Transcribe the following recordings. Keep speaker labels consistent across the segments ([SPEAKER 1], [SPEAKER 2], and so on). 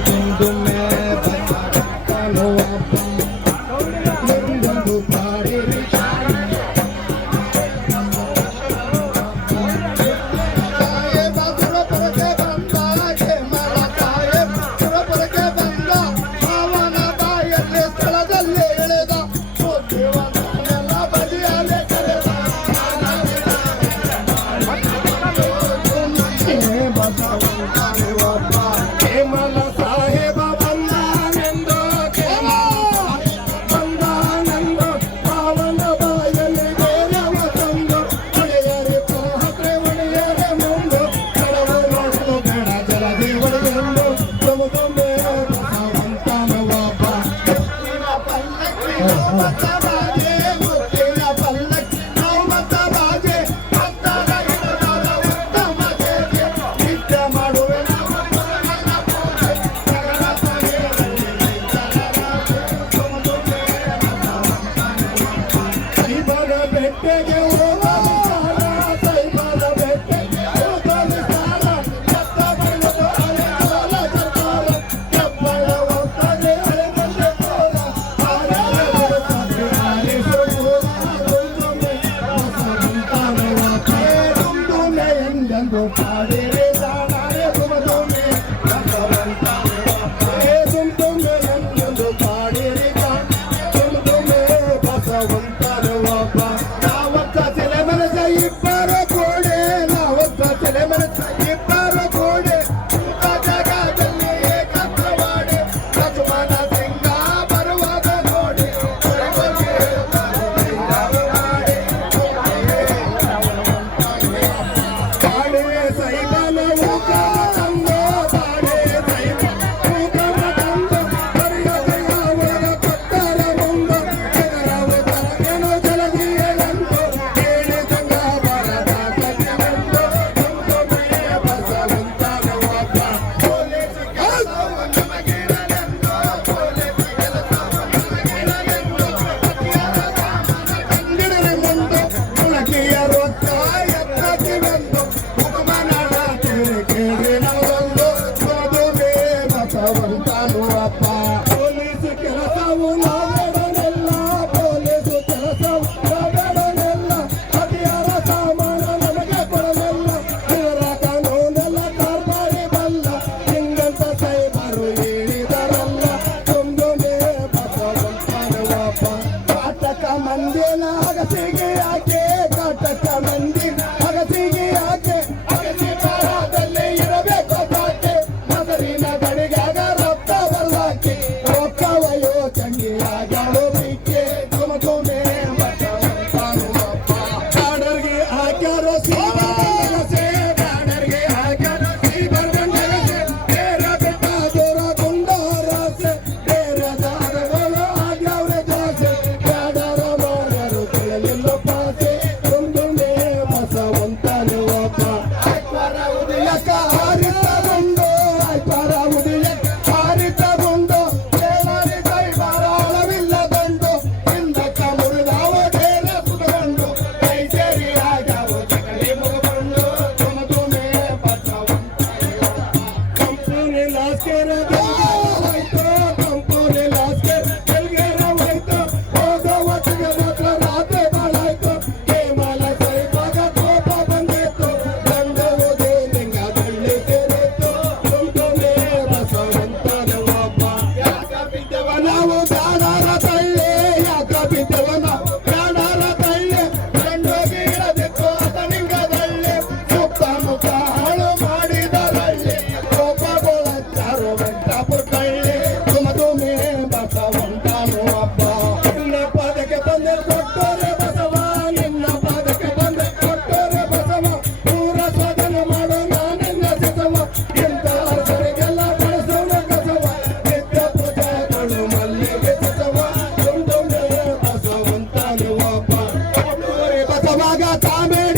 [SPEAKER 1] துண்டும் Oh, oh. Agatabe.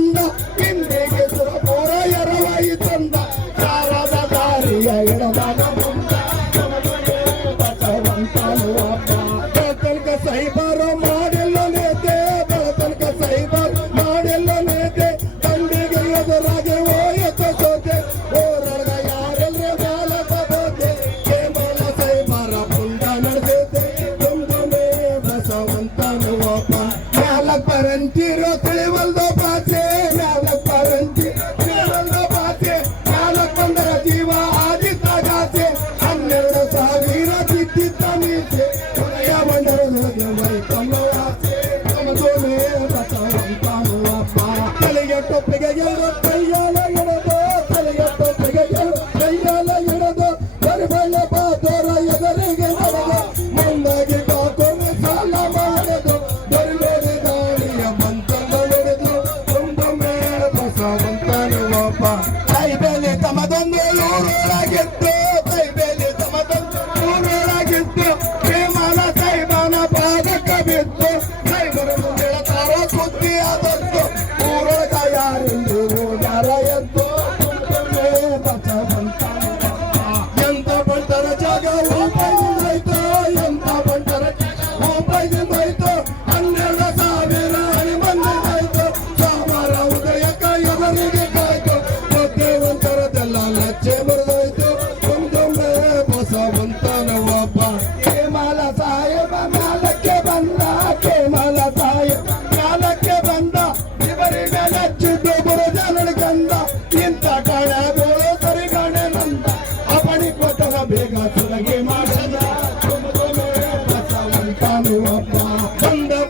[SPEAKER 1] ಬಂದ ಎಂದೆಗೆ Hey, yeah, yeah, yeah. Banda